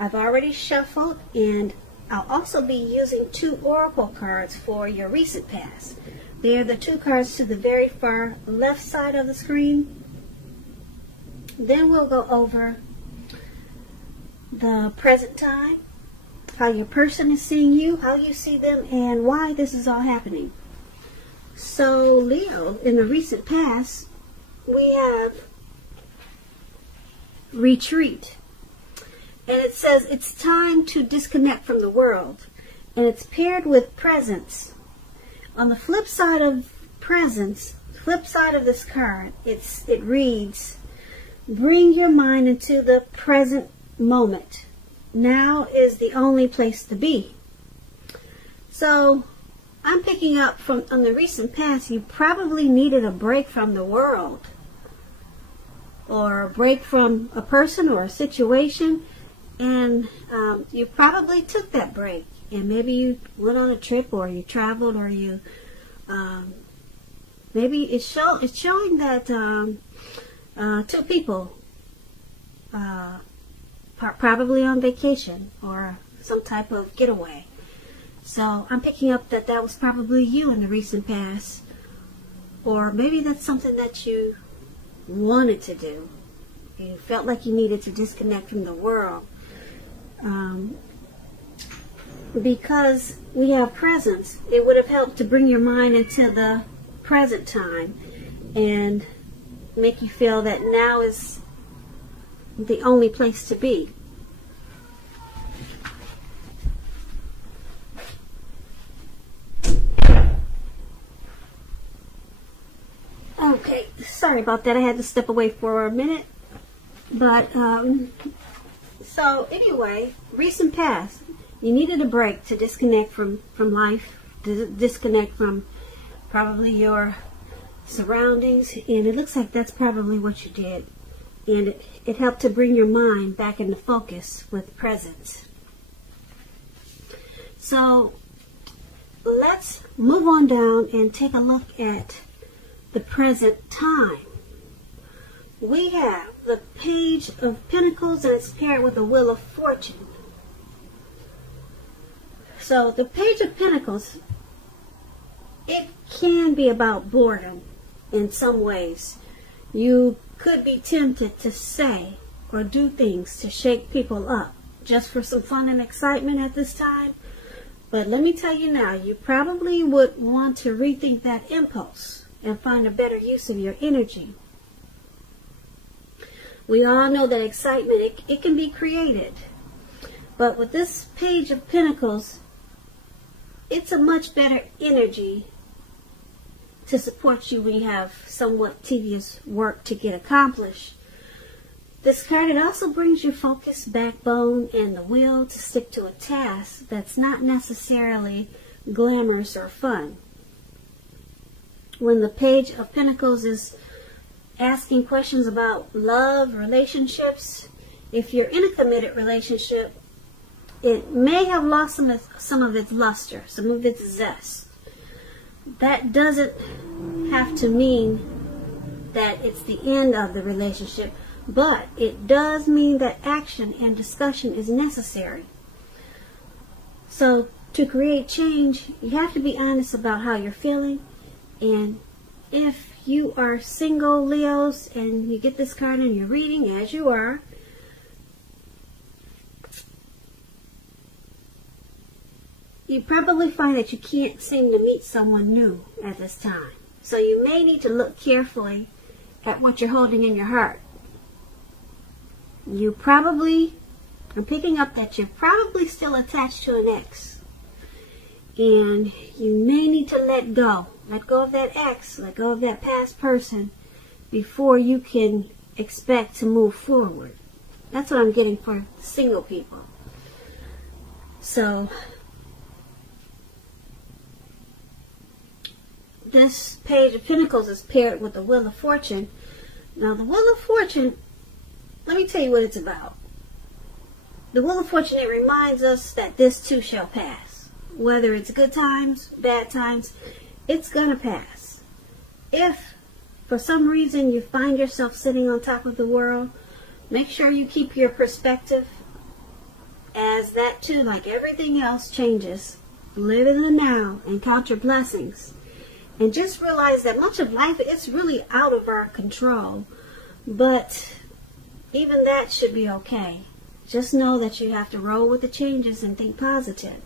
I've already shuffled, and I'll also be using 2 oracle cards for your recent past. They're the 2 cards to the very far left side of the screen. Then we'll go over the present time, how your person is seeing you, how you see them, and why this is all happening. So Leo, in the recent past, we have retreat. And it says it's time to disconnect from the world. And it's paired with presence. On the flip side of presence, flip side of this card, it reads, bring your mind into the present moment. Now is the only place to be. So I'm picking up from on the recent past, you probably needed a break from the world, or a break from a person or a situation, and you probably took that break, and maybe you went on a trip, or you traveled, or you maybe it's showing that 2 people probably on vacation or some type of getaway. So I'm picking up that that was probably you in the recent past, or maybe that's something that you wanted to do. You felt like you needed to disconnect from the world. Because we have presence, it would have helped to bring your mind into the present time and make you feel that now is the only place to be. Okay, sorry about that. I had to step away for a minute. But, so anyway, recent past, you needed a break to disconnect from life, to disconnect from probably your surroundings, and it looks like that's probably what you did. And it helped to bring your mind back into focus with presence. So let's move on down and take a look at the present time. We have the Page of Pentacles, and it's paired with the Wheel of Fortune. So the Page of Pentacles, it can be about boredom in some ways. You could be tempted to say or do things to shake people up just for some fun and excitement at this time. But let me tell you now, you probably would want to rethink that impulse and find a better use of your energy. We all know that excitement, it can be created. But with this Page of Pentacles, it's a much better energy to support you when you have somewhat tedious work to get accomplished. This card, it also brings you focus, backbone, and the will to stick to a task that's not necessarily glamorous or fun. When the Page of Pentacles is asking questions about love, relationships, if you're in a committed relationship, it may have lost some of its luster, some of its zest. That doesn't have to mean that it's the end of the relationship, but it does mean that action and discussion is necessary. So to create change, you have to be honest about how you're feeling. And if you are single Leos and you get this card in your reading, as you are, you probably find that you can't seem to meet someone new at this time. So you may need to look carefully at what you're holding in your heart. You probably, I'm picking up that you're probably still attached to an ex. And you may need to let go. Let go of that ex, let go of that past person before you can expect to move forward. That's what I'm getting for single people. So this Page of Pentacles is paired with the Wheel of Fortune. Now the Wheel of Fortune, let me tell you what it's about. The Wheel of Fortune, it reminds us that this too shall pass. Whether it's good times, bad times, it's gonna pass. If for some reason you find yourself sitting on top of the world, make sure you keep your perspective as that too, like everything else, changes. Live in the now and count your blessings. And just realize that much of life is really out of our control. But even that should be okay. Just know that you have to roll with the changes and think positive.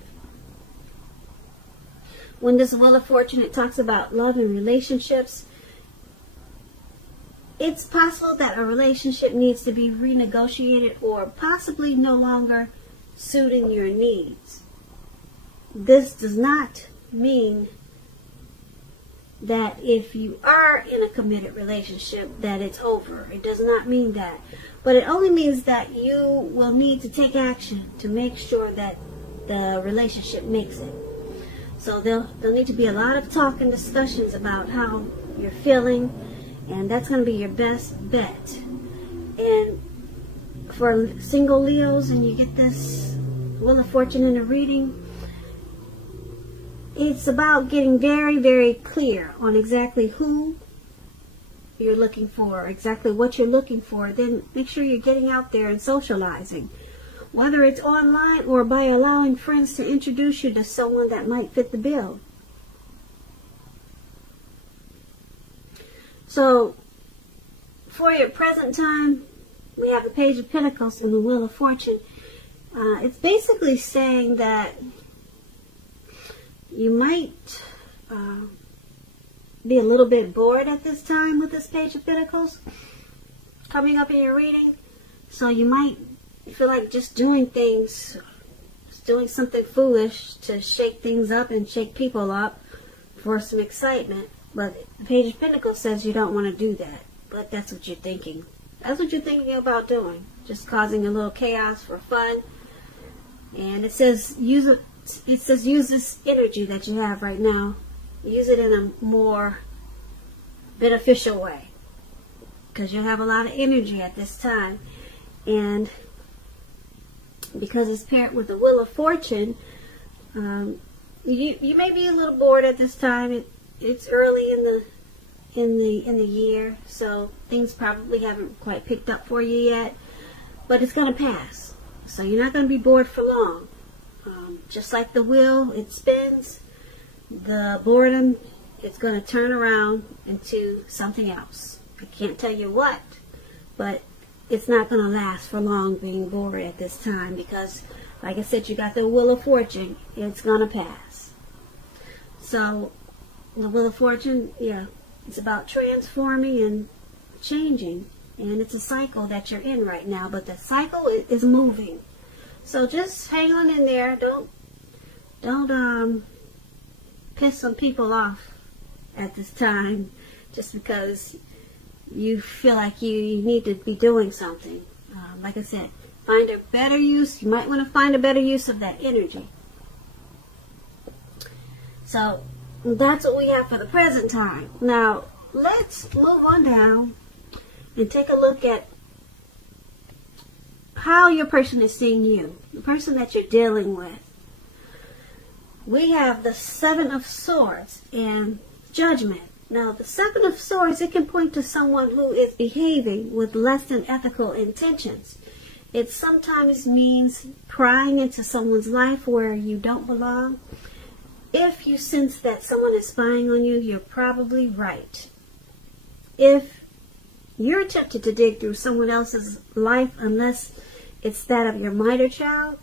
When this Wheel of Fortune, it talks about love and relationships. It's possible that a relationship needs to be renegotiated or possibly no longer suiting your needs. This does not mean that if you are in a committed relationship that it's over. It does not mean that. But it only means that you will need to take action to make sure that the relationship makes it. So there'll need to be a lot of talk and discussions about how you're feeling, and that's going to be your best bet. And for single Leos, and you get this Wheel of Fortune in a reading, it's about getting very, very clear on exactly who you're looking for, exactly what you're looking for. Then make sure you're getting out there and socializing, whether it's online or by allowing friends to introduce you to someone that might fit the bill. So, for your present time, we have the Page of Pentacles and the Wheel of Fortune. It's basically saying that you might be a little bit bored at this time with this Page of Pentacles coming up in your reading. So you might feel like just doing things, just doing something foolish to shake things up and shake people up for some excitement. But the Page of Pentacles says you don't want to do that. But that's what you're thinking. That's what you're thinking about doing. Just causing a little chaos for fun. And it says use this energy that you have right now. Use it in a more beneficial way. Because you'll have a lot of energy at this time. And because it's paired with the Wheel of Fortune, you may be a little bored at this time. It's early in the year, so things probably haven't quite picked up for you yet. But it's going to pass. So you're not going to be bored for long. Just like the wheel, it spins. The boredom, it's going to turn around into something else. I can't tell you what, but it's not going to last for long being bored at this time because, like I said, you got the Wheel of Fortune. It's going to pass. So, the Wheel of Fortune, yeah, it's about transforming and changing. And it's a cycle that you're in right now, but the cycle is moving. So just hang on in there. Don't piss some people off at this time just because you feel like you need to be doing something. Like I said, find a better use. You might want to find a better use of that energy. So that's what we have for the present time. Now let's move on down and take a look at how your person is seeing you, the person that you're dealing with. We have the Seven of Swords and Judgment. Now, the Seven of Swords, it can point to someone who is behaving with less than ethical intentions. It sometimes means prying into someone's life where you don't belong. If you sense that someone is spying on you, you're probably right. If you're tempted to dig through someone else's life, unless it's that of your minor child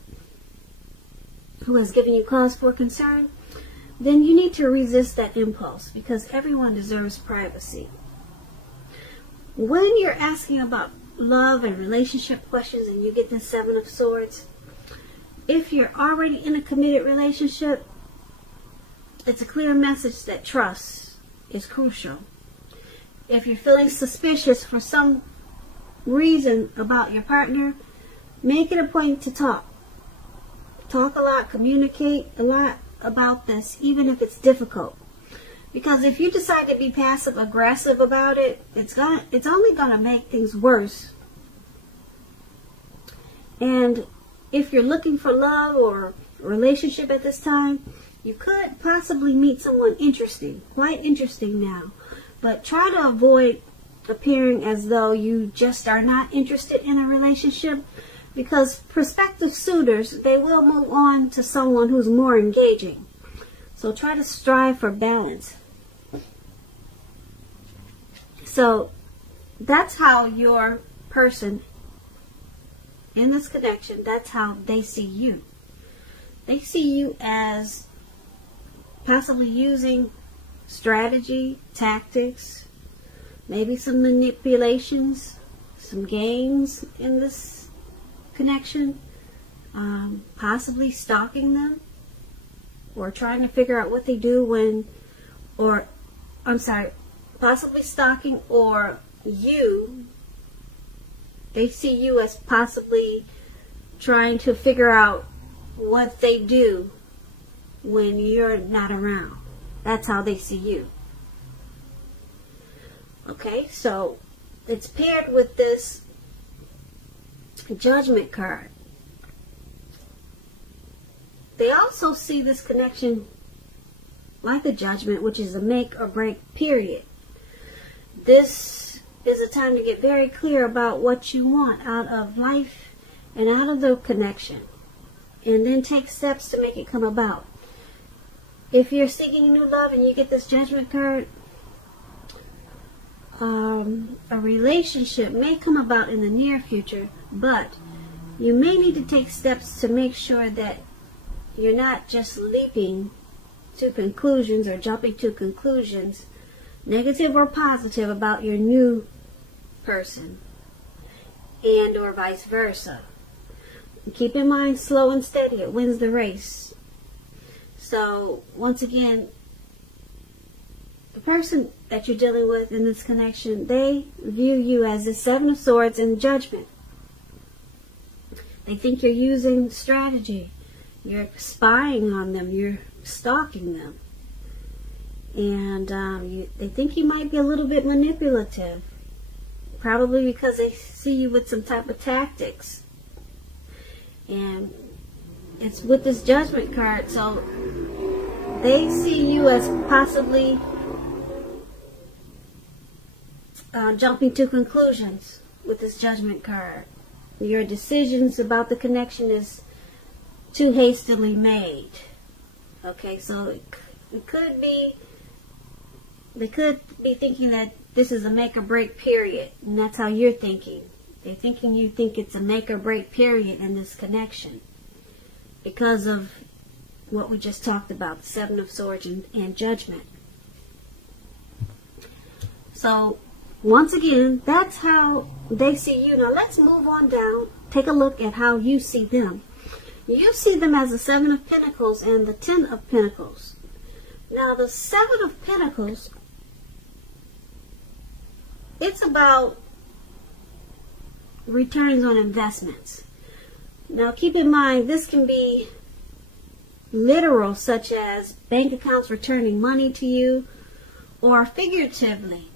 who has given you cause for concern, then you need to resist that impulse because everyone deserves privacy. When you're asking about love and relationship questions and you get the Seven of Swords, if you're already in a committed relationship, it's a clear message that trust is crucial. If you're feeling suspicious for some reason about your partner, make it a point to talk. Talk a lot, communicate a lot about this, even if it's difficult. Because if you decide to be passive aggressive about it, it's only gonna make things worse. And if you're looking for love or a relationship at this time, you could possibly meet someone interesting, quite interesting now. But try to avoid appearing as though you just are not interested in a relationship, Because prospective suitors, they will move on to someone who's more engaging. So try to strive for balance. So that's how your person in this connection, that's how they see you. They see you as possibly using strategy, tactics, maybe some manipulations, some games in this connection, possibly stalking them, or trying to figure out what they do when, or, I'm sorry, possibly stalking, or you, they see you as possibly trying to figure out what they do when you're not around. That's how they see you. Okay, so it's paired with this Judgment card. They also see this connection like a Judgment, which is a make or break period. This is a time to get very clear about what you want out of life and out of the connection, and then take steps to make it come about. If you're seeking new love and you get this Judgment card, a relationship may come about in the near future, but you may need to take steps to make sure that you're not just leaping to conclusions or jumping to conclusions, negative or positive, about your new person, and or vice versa. Keep in mind, slow and steady, it wins the race. So once again, the person that you're dealing with in this connection, they view you as the Seven of Swords in Judgment. They think you're using strategy. You're spying on them. You're stalking them. And they think you might be a little bit manipulative. Probably because they see you with some type of tactics. And it's with this Judgment card. So they see you as possibly jumping to conclusions with this Judgment card. Your decisions about the connection is too hastily made. Okay, so it could be, they could be thinking that this is a make or break period, and that's how you're thinking. They're thinking you think it's a make or break period in this connection because of what we just talked about, the Seven of Swords and Judgment. So once again, that's how they see you. Now let's move on down. Take a look at how you see them. You see them as the Seven of Pentacles and the Ten of Pentacles. Now the Seven of Pentacles, it's about returns on investments. Now keep in mind, this can be literal, such as bank accounts returning money to you, or figuratively,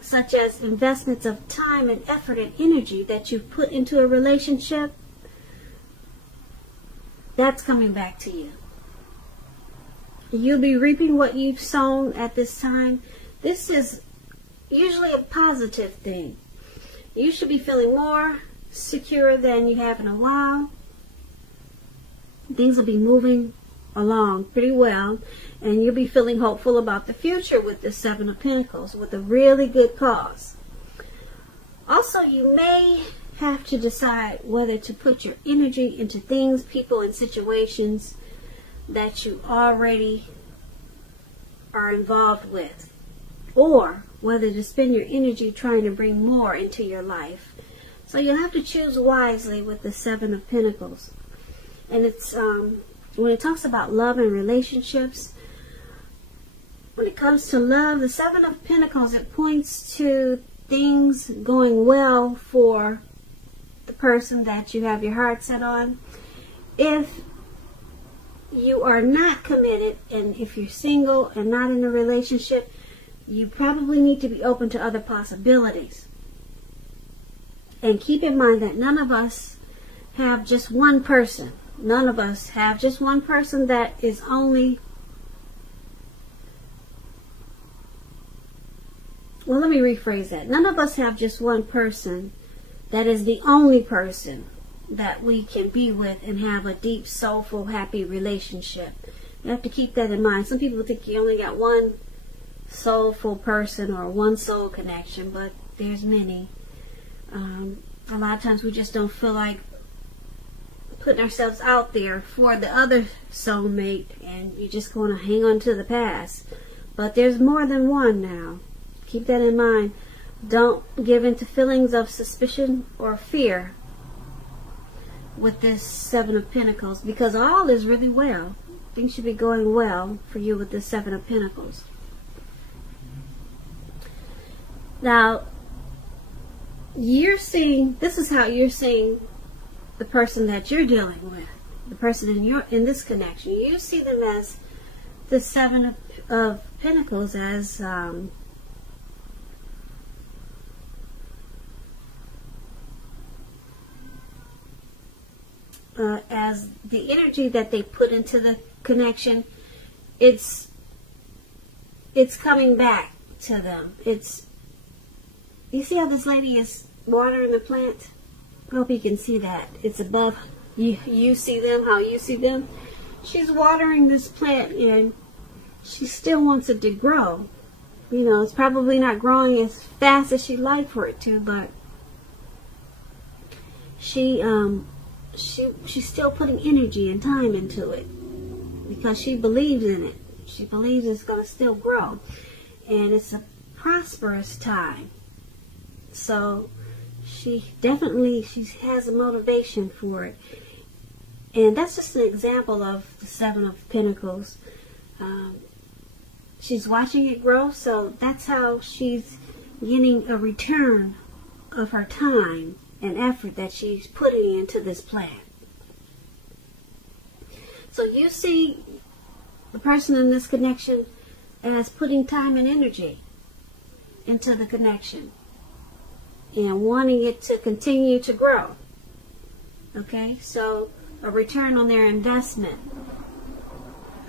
such as investments of time and effort and energy that you've put into a relationship. That's coming back to you. You'll be reaping what you've sown at this time. This is usually a positive thing. You should be feeling more secure than you have in a while. Things will be moving along pretty well, and you'll be feeling hopeful about the future with the Seven of Pentacles, with a really good cause. Also, you may have to decide whether to put your energy into things, people, and situations that you already are involved with, or whether to spend your energy trying to bring more into your life. So you'll have to choose wisely with the Seven of Pentacles. And it's when it talks about love and relationships, when it comes to love, the Seven of Pentacles, it points to things going well for the person that you have your heart set on. If you are not committed, and if you're single and not in a relationship, you probably need to be open to other possibilities. And keep in mind that none of us have just one person. None of us have just one person that is only, well, let me rephrase that. None of us have just one person that is the only person that we can be with and have a deep, soulful, happy relationship. You have to keep that in mind. Some people think you only got one soulful person or one soul connection, but there's many. A lot of times we just don't feel like putting ourselves out there for the other soulmate, and you're just going to hang on to the past. But there's more than one now. Keep that in mind. Don't give in to feelings of suspicion or fear with this Seven of Pentacles, because all is really well. Things should be going well for you with this Seven of Pentacles. Now, this is how you're seeing the person that you're dealing with, the person in this connection. You see them as the Seven of Pentacles, as the energy that they put into the connection. It's coming back to them. You see how this lady is watering the plant? I hope you can see that. It's above you see them, how you see them. She's watering this plant and she still wants it to grow. You know, it's probably not growing as fast as she'd like for it to, but she's still putting energy and time into it because she believes in it. She believes it's going to still grow, and it's a prosperous time. So she has a motivation for it. And that's just an example of the Seven of Pentacles. She's watching it grow, so that's how she's getting a return of her time and effort that she's putting into this plant. So you see the person in this connection as putting time and energy into the connection and wanting it to continue to grow. Okay, so a return on their investment.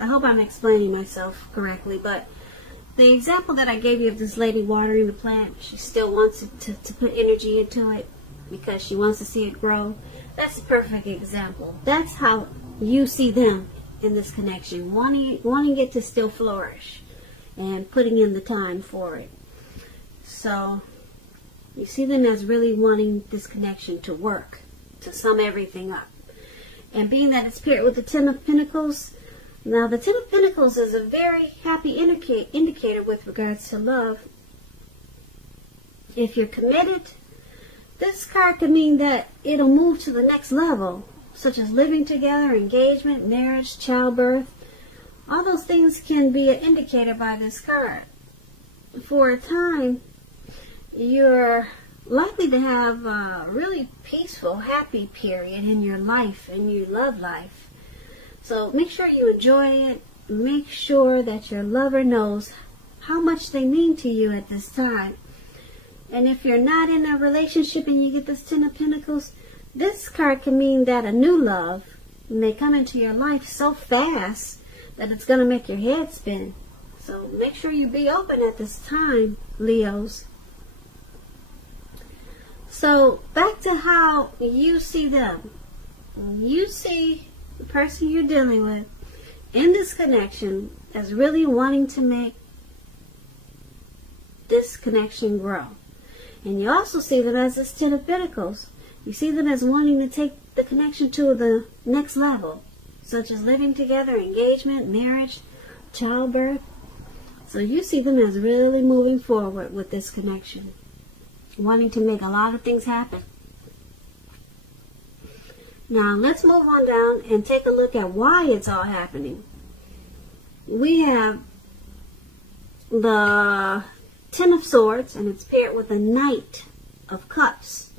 I hope I'm explaining myself correctly, but the example that I gave you of this lady watering the plant, she still wants it to put energy into it because she wants to see it grow. That's a perfect example. That's how you see them in this connection, wanting it to still flourish and putting in the time for it. So you see them as really wanting this connection to work, to sum everything up. And being that it's paired with the Ten of Pentacles, now the Ten of Pentacles is a very happy indicator with regards to love. If you're committed, this card could mean that it'll move to the next level, such as living together, engagement, marriage, childbirth. All those things can be an indicator by this card. For a time, you're likely to have a really peaceful, happy period in your life, in your love life. So make sure you enjoy it. Make sure that your lover knows how much they mean to you at this time. And if you're not in a relationship and you get this Ten of Pentacles, this card can mean that a new love may come into your life so fast that it's going to make your head spin. So make sure you be open at this time, Leos. So back to how you see them. You see the person you're dealing with in this connection as really wanting to make this connection grow. And you also see them as this Ten of Pentacles. You see them as wanting to take the connection to the next level, such as living together, engagement, marriage, childbirth. So you see them as really moving forward with this connection, wanting to make a lot of things happen. Now let's move on down and take a look at why it's all happening. We have the Ten of Swords, and it's paired with the Knight of Cups.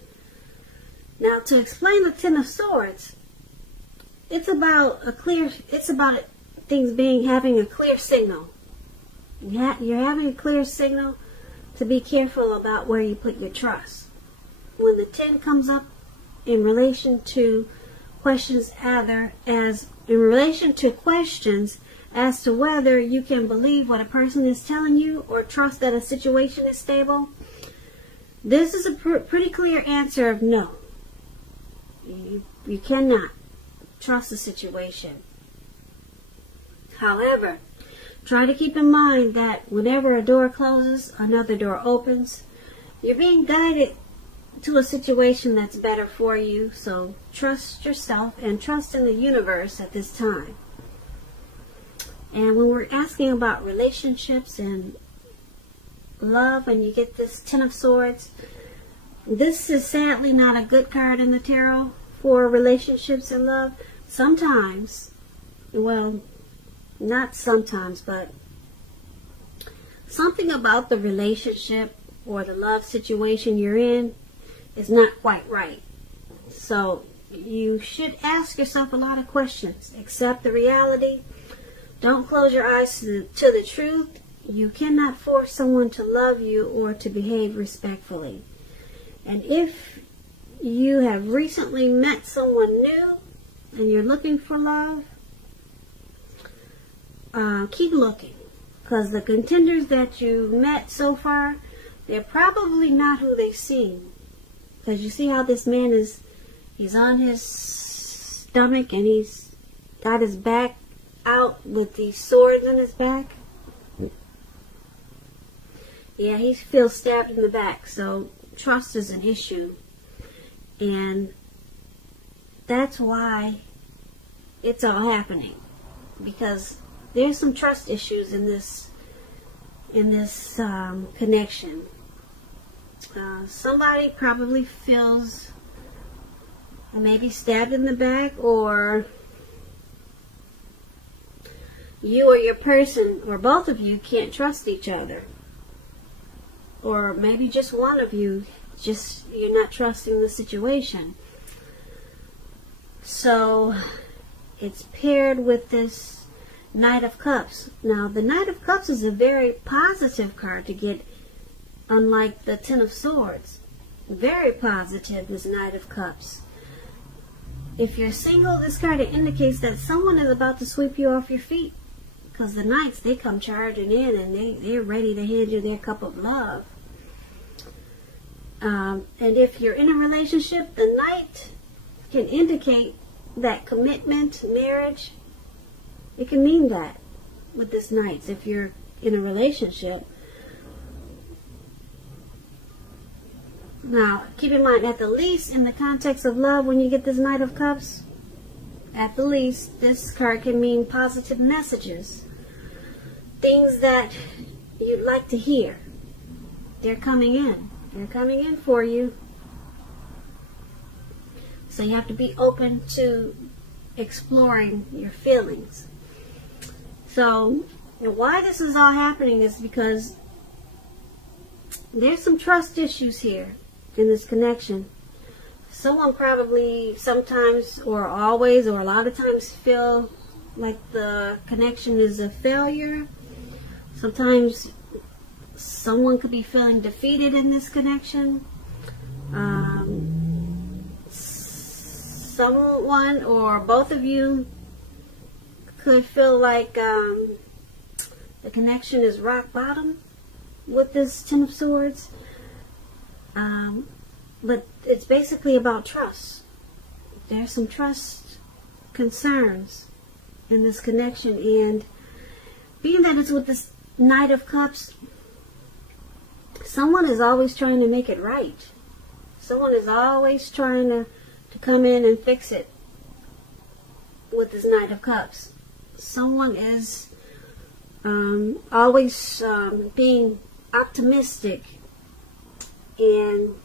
Now, to explain the Ten of Swords, it's about things having a clear signal. You're having a clear signal to be careful about where you put your trust. When the 10 comes up in relation to questions as to whether you can believe what a person is telling you or trust that a situation is stable, this is a pretty clear answer of no. You cannot trust the situation. However, try to keep in mind that whenever a door closes, another door opens. You're being guided to a situation that's better for you. So trust yourself and trust in the universe at this time. And when we're asking about relationships and love, and you get this Ten of Swords, this is sadly not a good card in the tarot for relationships and love. Sometimes, well, not sometimes, but something about the relationship or the love situation you're in is not quite right. So you should ask yourself a lot of questions. Accept the reality. Don't close your eyes to the truth. You cannot force someone to love you or to behave respectfully. And if you have recently met someone new and you're looking for love, keep looking, because the contenders that you met so far, they're probably not who they seem. Because you see how this man he's on his stomach and he's got his back out with these swords in his back. Yeah, he feels stabbed in the back. So trust is an issue, and that's why it's all happening, because there's some trust issues in this connection. Somebody probably feels maybe stabbed in the back, or you or your person, or both of you, can't trust each other. Or maybe just one of you, you're not trusting the situation. So it's paired with this Knight of Cups. Now, the Knight of Cups is a very positive card to get, unlike the Ten of Swords. Very positive, this Knight of Cups. If you're single, this card indicates that someone is about to sweep you off your feet. Because the Knights, they come charging in and they're ready to hand you their cup of love. And if you're in a relationship, the Knight can indicate that commitment, marriage. It can mean that with this Knights if you're in a relationship. Now, keep in mind, at the least, in the context of love, when you get this Knight of Cups, at the least, this card can mean positive messages. Things that you'd like to hear. They're coming in. They're coming in for you. So you have to be open to exploring your feelings. So, why this is all happening is because there's some trust issues here in this connection. Someone probably sometimes, or always, or a lot of times feel like the connection is a failure. Sometimes someone could be feeling defeated in this connection. Someone or both of you could feel like the connection is rock bottom with this Ten of Swords. But it's basically about trust. There's some trust concerns in this connection, and being that it's with this Knight of Cups, someone is always trying to make it right. Someone is always trying to come in and fix it with this Knight of Cups. Someone is always being optimistic and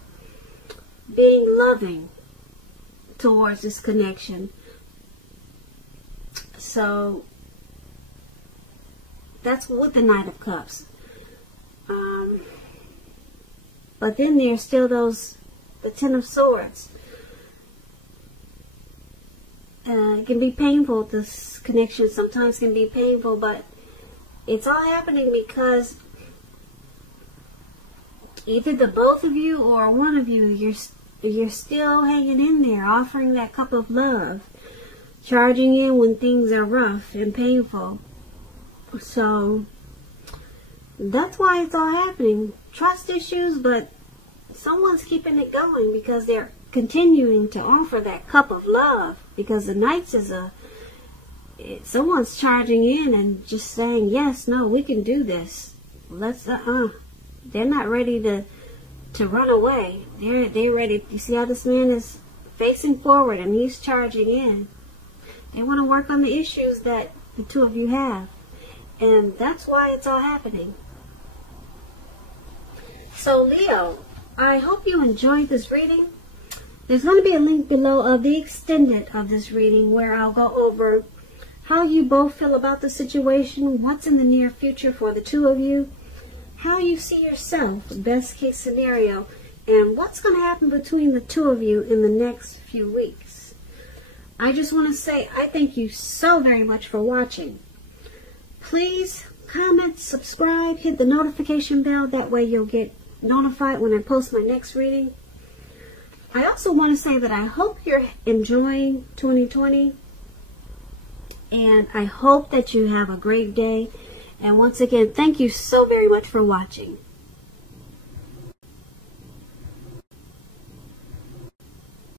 being loving towards this connection. So that's with the Knight of Cups. But then there's still the Ten of Swords. It can be painful, this connection sometimes can be painful, but it's all happening because either the both of you or one of you, you're still hanging in there, offering that cup of love, charging in when things are rough and painful. So that's why it's all happening. Trust issues, but someone's keeping it going because they're continuing to offer that cup of love, because the Knights is someone's charging in and just saying, yes, no, we can do this. Let's, they're not ready to run away. They're ready. You see how this man is facing forward and he's charging in. They want to work on the issues that the two of you have. And that's why it's all happening. So Leo, I hope you enjoyed this reading. There's going to be a link below of the extended of this reading where I'll go over how you both feel about the situation, what's in the near future for the two of you, how you see yourself, best case scenario, and what's going to happen between the two of you in the next few weeks. I just want to say I thank you so very much for watching. Please comment, subscribe, hit the notification bell. That way you'll get notified when I post my next reading. I also want to say that I hope you're enjoying 2020. And I hope that you have a great day. And once again, thank you so very much for watching.